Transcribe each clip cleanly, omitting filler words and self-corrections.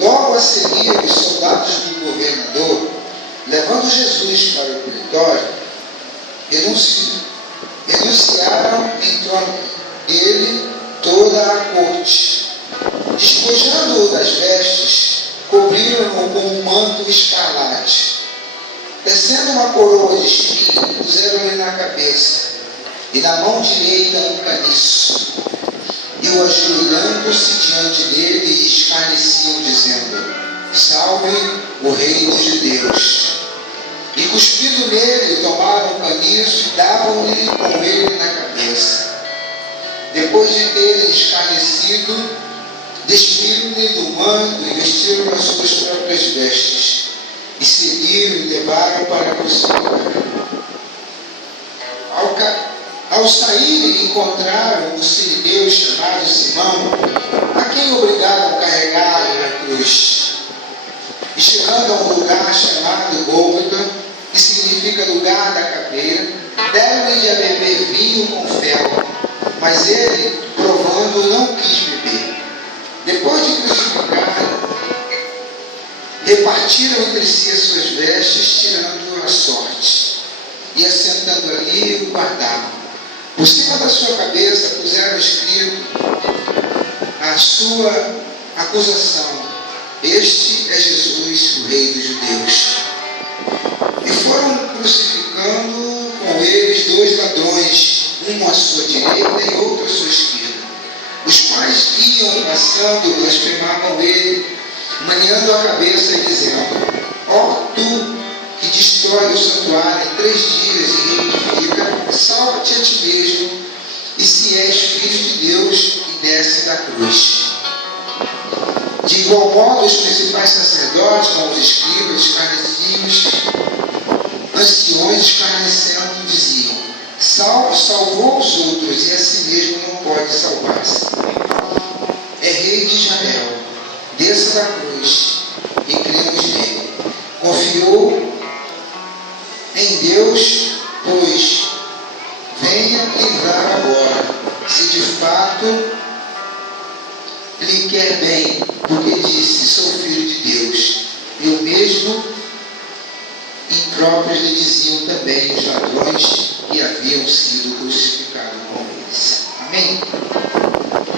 Logo a seguir, os soldados do governador, levando Jesus para o pretório, denunciaram em torno dele toda a corte. Despojando-o das vestes, cobriram-no com um manto escarlate. Tecendo uma coroa de espinho, puseram-lhe na cabeça, e na mão direita um caniço. E o ajoelhando-se diante dele, escarneciam, dizendo: Salve o Rei dos Judeus. E cuspindo nele, tomaram o caniço e davam-lhe com ele na cabeça. Depois de terem escarnecido, despiram-lhe do manto e vestiram as suas próprias vestes. E seguiram e levaram para crucificar. Ao saírem, encontraram um sirineu chamado Simão, a quem obrigaram a carregá-lo na cruz. E chegando a um lugar chamado Gólgota, que significa lugar da caveira, deram-lhe a beber vinho com fel, mas ele, provando, não quis beber. Depois de crucificar, repartiram entre si as suas vestes, tirando a sorte, e assentando ali, o guardavam. Por cima da sua cabeça puseram escrito a sua acusação: Este é Jesus, o Rei dos Judeus. E foram crucificando com eles 2 ladrões, um à sua direita e outro à sua esquerda. Os quais iam passando, blasfemavam ele, maniando a cabeça e dizendo: Ó tu que destrói o santuário em 3 dias e reedifica, salva-te a ti mesmo, e se és filho de Deus, e desce da cruz. De igual modo, os principais sacerdotes, com os escribas, escarnecidos, anciões escarnecendo, diziam: salvou os outros, e a si mesmo não pode salvar-se. É Rei de Israel, desça da cruz, e cremos nele. Confiou em Deus, pois venha livrar agora, se de fato lhe quer bem, porque disse: sou filho de Deus. E o mesmo impróprios lhe diziam também os ladrões que haviam sido crucificados com eles. Amém?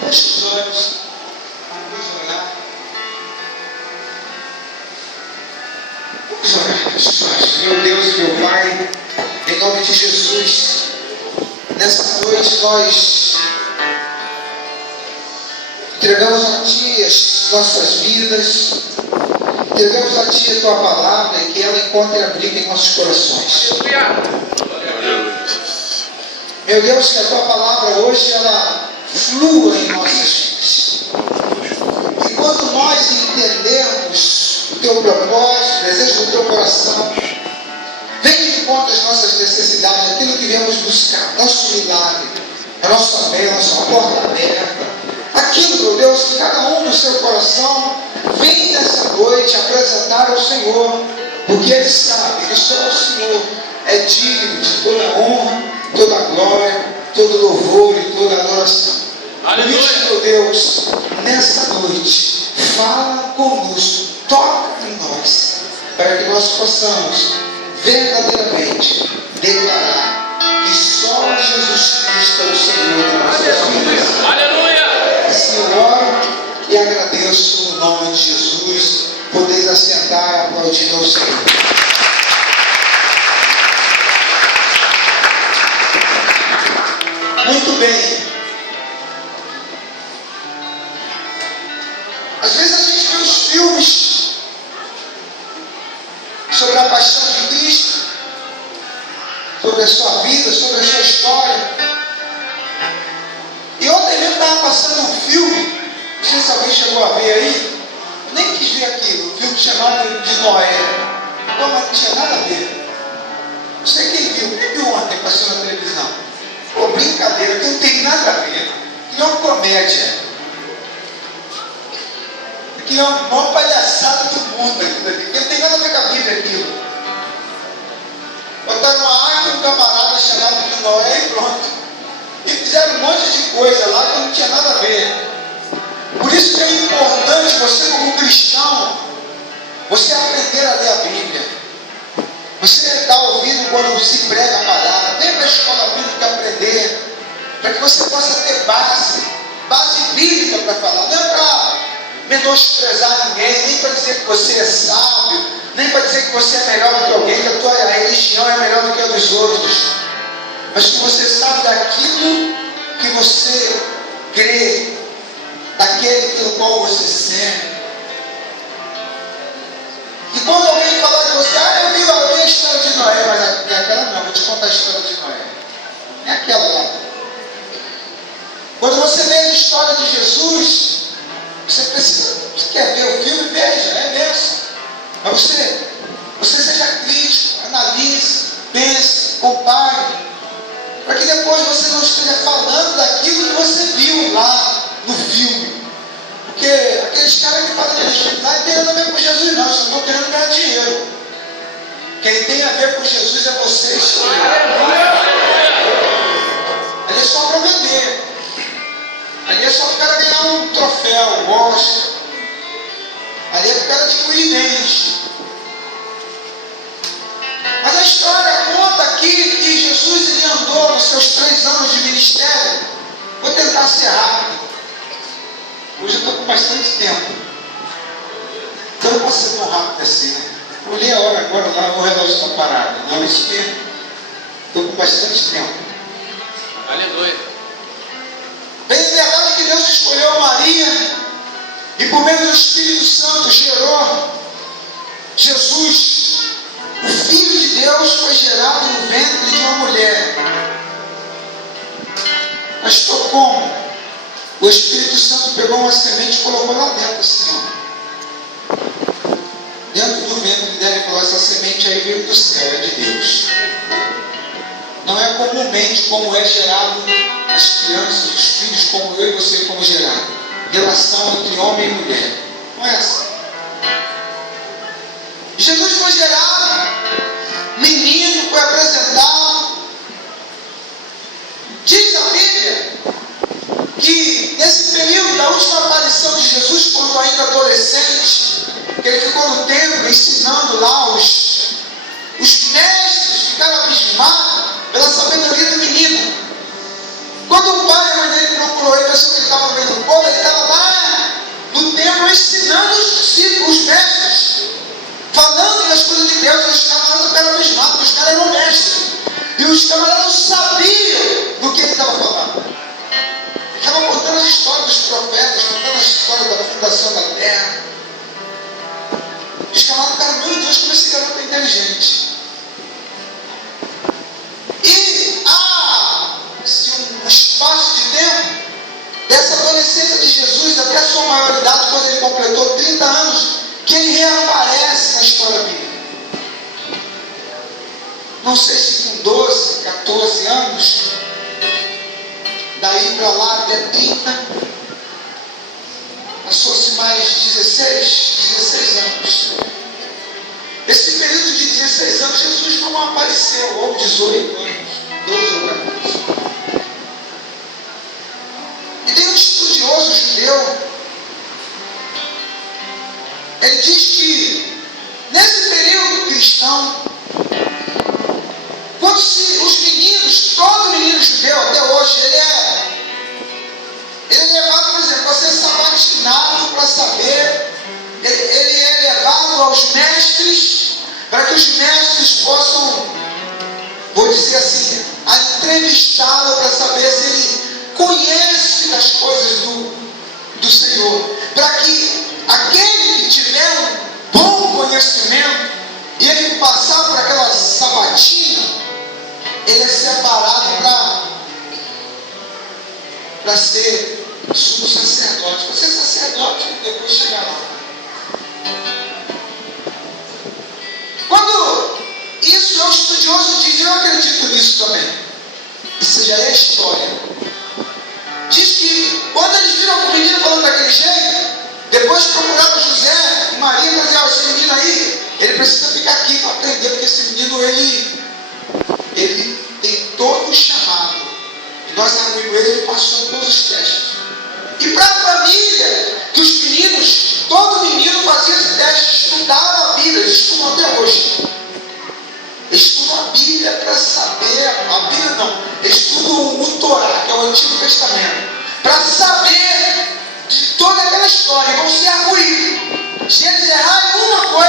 Feche os olhos, vamos orar. Vamos orar, pessoas. Meu Deus e meu Pai, em nome de Jesus, nessa noite nós entregamos a Ti as nossas vidas, entregamos a Ti a Tua palavra e que ela encontre abrigo em nossos corações. Meu Deus, que a Tua palavra hoje ela flua em nossas vidas. E quando nós entendermos o Teu propósito, o desejo do Teu coração, vem de encontro às nossas necessidades, aquilo que viemos buscar, nosso milagre, a nossa bênção, a porta aberta, aquilo, meu Deus, que cada um no seu coração vem nessa noite apresentar ao Senhor, porque Ele sabe que só o Senhor é digno de toda honra, toda glória, todo louvor e toda adoração. Aleluia. Por isso, meu Deus, nessa noite, fala conosco, toca em nós, para que nós possamos verdadeiramente declarar que só Jesus Cristo é o Senhor das nossas vidas. Aleluia! Assim eu oro e agradeço no nome de Jesus. Podeis assentar aplaudindo ao Senhor. Muito bem. Às vezes a gente vê os filmes sobre a paixão de Cristo, sobre a sua vida, sobre a sua história. E ontem mesmo estava passando um filme, não sei se alguém chegou a ver aí, eu nem quis ver aquilo, um filme chamado de Noé. Não, mas não tinha nada a ver. Não sei quem viu ontem, passou na televisão. Pô, brincadeira, que não tem nada a ver. Que é uma comédia. Que é a maior palhaçada do mundo aquilo ali, porque não tem nada a ver com a Bíblia aquilo. Botaram uma arca, um camarada chamado de Noé e pronto. E fizeram um monte de coisa lá que não tinha nada a ver. Por isso que é importante você, como cristão, você aprender a ler a Bíblia. Você dá ouvido quando se prega a palavra. Vem para a escola bíblica aprender, para que você possa ter base bíblica para falar. Não é para menosprezar ninguém, nem para dizer que você é sábio, nem para dizer que você é melhor do que alguém, que a tua religião é melhor do que a dos outros. Mas que você sabe daquilo que você crê, daquele pelo qual você serve. E quando alguém falar de você, eu vi a história de Noé, mas é aquela não, vou te contar a história de Noé. É aquela lá. Quando você lê a história de Jesus, você quer ver o filme? Veja, é mesmo. Mas você seja crítico, analise, pense, compare, para que depois você não esteja falando daquilo que você viu lá no filme. Porque aqueles caras que falam de respeito lá não tem nada a ver com Jesus, não, só estão querendo ganhar dinheiro. Quem tem a ver com Jesus é você, ali é só para vender. Ali é só para o cara ganhar um troféu, um Oscar. Ali é para o cara adquirir bens. Mas a história conta aqui que Jesus ele andou nos seus 3 anos de ministério. Vou tentar ser rápido. Hoje eu estou com bastante tempo. Então não posso ser tão rápido assim, né? Eu olhei a hora agora lá, o relógio está parado. Não, isso que estou com bastante tempo. Aleluia. Bem, é verdade que Deus escolheu Maria e por meio do Espírito Santo gerou Jesus. O Filho de Deus foi gerado no ventre de uma mulher. Mas como? O Espírito Santo pegou uma semente e colocou lá dentro, assim, ó. Dentro do ventre dela e falou: essa semente aí veio do céu, é de Deus. Não é comumente como é gerado as crianças, os filhos, como eu e você, como gerado. Relação entre homem e mulher. Não é assim. Jesus foi gerado, menino, foi apresentado. Diz a Bíblia que nesse período da última aparição de Jesus, quando ainda adolescente, que ele ficou no templo ensinando lá, os mestres ficaram abismados pela sabedoria do menino. Quando o pai e a mãe dele procurou ele, pensou que ele estava no meio do povo, ele estava lá no templo ensinando os discípulos, os mestres, falando das coisas de Deus. E os camaradas ficaram abismados, porque os caras eram mestres. E os camaradas não sabiam do que ele estava falando. Estava contando as histórias dos profetas, contando as histórias da fundação da terra. Os camaradas ficaram: meu Deus, como esse garoto é inteligente. E há-se um espaço de tempo dessa adolescência de Jesus até a sua maioridade, quando ele completou 30 anos, que ele reaparece na história bíblica. Não sei se com 12, 14 anos, daí para lá até 30, passou-se mais 16 anos. Esse período de 16 anos, Jesus não apareceu, ou 18 anos, 12 ou 14. E tem um estudioso judeu, ele diz que nesse período cristão, quando os meninos, todo menino judeu até hoje, ele é levado, por exemplo, a ser sabatinado para saber, ele é levado aos mestres, para que os mestres possam, vou dizer assim, entrevistá-lo para saber se ele conhece das coisas do Senhor, para que aquele que tiver um bom conhecimento e ele passar por aquela sabatina, ele é separado para ser sumo sacerdote. Para ser sacerdote, depois chegar lá. Quando isso é um estudioso diz, eu acredito nisso também. Isso já é história. Diz que quando eles viram o menino falando daquele jeito, depois procuraram José e Maria para dizer: esse menino aí, ele precisa ficar aqui para aprender, porque esse menino ele tem todo o chamado. E nós abrimos ele e passou todos os testes. E para a família, que os meninos, todo menino fazia esse teste, estudava a Bíblia, eles estudam até hoje. Estudam a Bíblia para saber, a Bíblia não, estudam o Torá, que é o Antigo Testamento, para saber de toda aquela história, vão ser